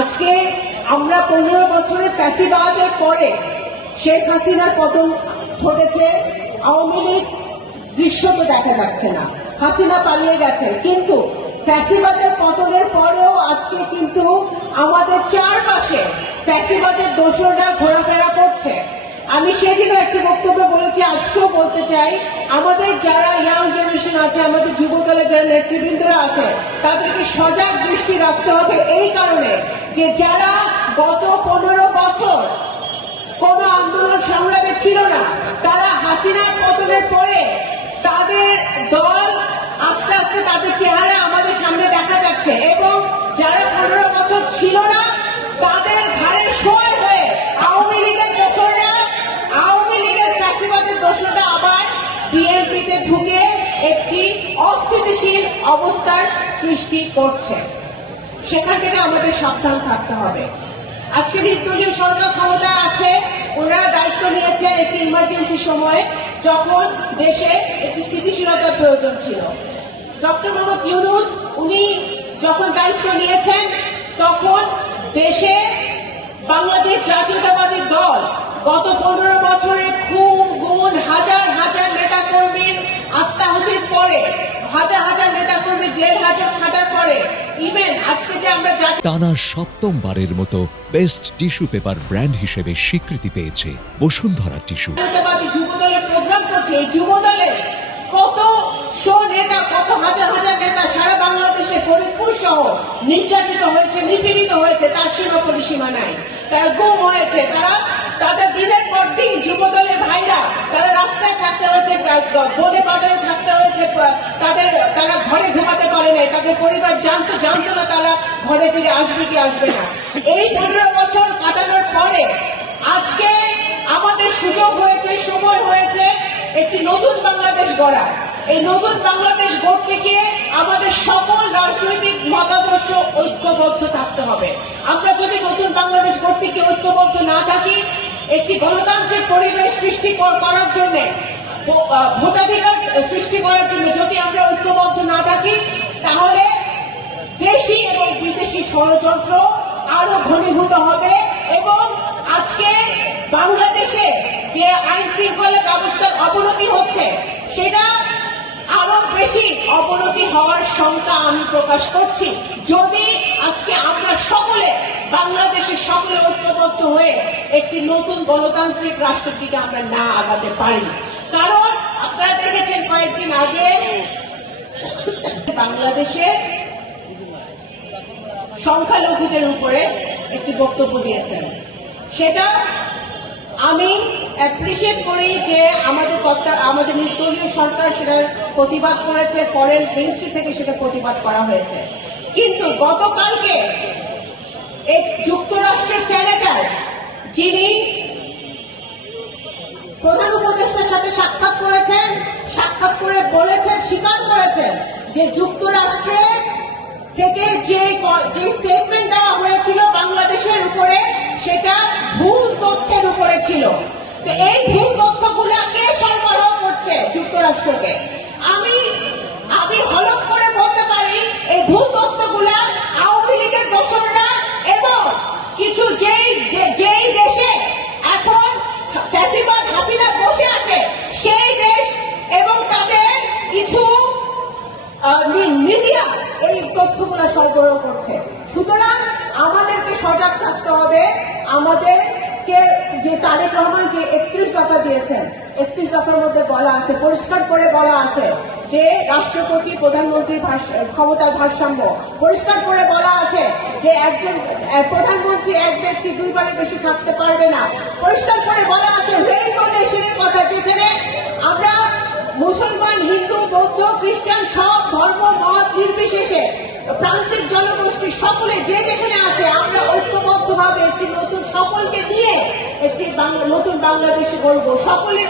আজকে আমরা পনেরো বছরের ফ্যাসিবাদের পরে শেখ হাসিনার পতন ঘটেছে, আওয়ামী লীগ দৃশ্য তো দেখা যাচ্ছে না। হাসিনা পালিয়ে গেছে। কিন্তু ফ্যাসিবাদের পতনের পরেও আজকে কিন্তু আমাদের চারপাশে ফ্যাসিবাদের দোষরা ঘোরাফেরা আমি সেদিনও একটি বক্তব্য বলেছি, আজকেও বলতে চাই। আমাদের যারা ইয়াং জেনারেশন আছে, আমাদের যুবদলের যারা নেতৃবৃন্দরা আছে, তাদেরকে সজাগ দৃষ্টি রাখতে হবে এই কারণে যে যারা গত পনেরো বছর কোনো আন্দোলন সংগ্রামে ছিল না তারা হাসিনার পতনের পরে তাদের দল আস্তে আস্তে তাদের চেহারা আমাদের সামনে দেখা যাচ্ছে এবং যারা পনেরো বছর ছিল না তাদের ঘাড়ে শোয় হয়ে আওয়ামী লীগের দোষরা আওয়ামী লীগের ফ্যাসিবাদের দোষরা আবার ঢুকে একটি অস্থিতিশীল অবস্থার সৃষ্টি করছে। সেখান থেকে আমাদের সাবধান থাকতে হবে। আজকে নির্দলীয় সরকার ক্ষমতায় আছে, ওনারা দায়িত্ব নিয়েছেন একটি ইমার্জেন্সি সময়ে, যখন দেশে একটি স্থিতিশীলতার প্রয়োজন ছিল। ডক্টর মোহাম্মদ ইউনুস, উনি যখন দায়িত্ব নিয়েছেন, তখন দেশে বাংলাদেশ জাতীয়তাবাদী দল গত পনেরো বছরে খুন গুণ হাজার হাজার নেতা কর্মীর আত্মাহুতির পরে হাজার হাজার নেতা কর্মী জেল হাজার খাটার পরে ইভেন আজকে যে আমরা জাতীয় টানা সপ্তমবারের মতো বেস্ট টিস্যু পেপার ব্র্যান্ড হিসেবে স্বীকৃতি পেয়েছে বসুন্ধরা টিস্যু। নির্যাতিত হয়েছে, নিপীড়িত হয়েছে, তার সীমা পরিসীমা নাই। তারা গুম হয়েছে। তারা তাদের দিনের পর দিন যুব দলের ভাইরা তারা রাস্তায় থাকতে হয়েছে বনে বাজারে থাকতে হয়েছে তাদের, তারা ঘরে তাদের পরিবার জানতো জানতো না, তারা ঘরে ফিরে আসবে কি আসবে না। এই পনেরো বছর কাটানোর পরে আজকে আমাদের সুযোগ হয়েছে, সময় হয়েছে একটি নতুন বাংলাদেশ গড়া এই নতুন বাংলাদেশ গড়তে গিয়ে আমাদের সকল রাজনৈতিক মতাদর্শ ঐক্যবদ্ধ থাকতে হবে। আমরা যদি নতুন বাংলাদেশ গড়তে গিয়ে ঐক্যবদ্ধ না থাকি, একটি গণতান্ত্রিক পরিবেশ সৃষ্টি কর- করার জন্য ভোটাধিকার সৃষ্টি করার জন্য যদি আমরা ঐক্যবদ্ধ না থাকি তাহলে দেশি এবং বিদেশি ষড়যন্ত্র আরও ঘনীভূত হবে এবং আজকে বাংলাদেশে যে আইন শৃঙ্খলা ব্যবস্থার অবনতি হচ্ছে, সেটা আরও বেশি অবনতি হওয়ার শঙ্কা আমি প্রকাশ করছি। যদি আজকে আমরা সকলে বাংলাদেশের সকলে ঐক্যবদ্ধ হয়ে একটি নতুন গণতান্ত্রিক রাষ্ট্রের দিকে আমরা না আগাতে পারি, কারণ আপনারা দেখেছেন কয়েকদিন আগে বাংলাদেশের সংখ্যালঘুদের উপরে একটি বক্তব্য দিয়েছেন। সেটা আমি অ্যাপ্রিসিয়েট করি যে আমাদের আমাদের নির্দলীয় সরকার সেটার প্রতিবাদ করেছে, ফরেন মিনিস্ট্রি থেকে সেটা প্রতিবাদ করা হয়েছে। কিন্তু গতকালকে এক যুক্তরাষ্ট্রের সেনেটার যিনি প্রধান উপদেষ্টার সাথে সাক্ষাৎ করেছেন, সাক্ষাৎ করে বলেছেন, স্বীকার করেছেন যে যুক্তরাষ্ট্রে থেকে যে যে স্টেটমেন্ট দেওয়া হয়েছিল বাংলাদেশের উপরে, সেটা ভুল তথ্যের উপরে ছিল। তো এই ভুল তথ্যগুলো কে সরবরাহ করছে যুক্তরাষ্ট্রকে? আমি আমি হলফ করে বলতে পারি এই ভুল তথ্যগুলা আওয়ামী লীগের দোসররা এবং কিছু যেই যে- যেই দেশে এখন ফ্যাসিবাদ হাসিনা বসে আছে সেই দেশ এবং তাদের কিছু আহ, মি- মিডিয়া এই তথ্যগুলো সরবরাহ করছে। সুতরাং আমাদেরকে সজাগ থাকতে হবে। আমাদেরকে যে তারেক রহমান যে একত্রিশ দফা দিয়েছেন, একত্রিশ দফার মধ্যে বলা আছে, পরিষ্কার করে বলা আছে যে রাষ্ট্রপতি প্রধানমন্ত্রীর ক্ষমতার ভারসাম্য। পরিষ্কার করে বলা আছে যে একজন, প্রধানমন্ত্রী এক ব্যক্তি দুইবারের বেশি থাকতে পারবে না পরিষ্কার করে বলা আছে রেইনবো নেশনের কথা যেখানে আমরা মুসলমান হিন্দু বৌদ্ধ খ্রিস্টান সব ধর্ম মত নির্বিশেষে প্রান্তিক জনগোষ্ঠী সকলে যে যেখানে আছে, আমরা ঐক্যবদ্ধভাবে একটি নতুন সকলকে নিয়ে একটি নতুন বাংলাদেশ গড়ব। সকলে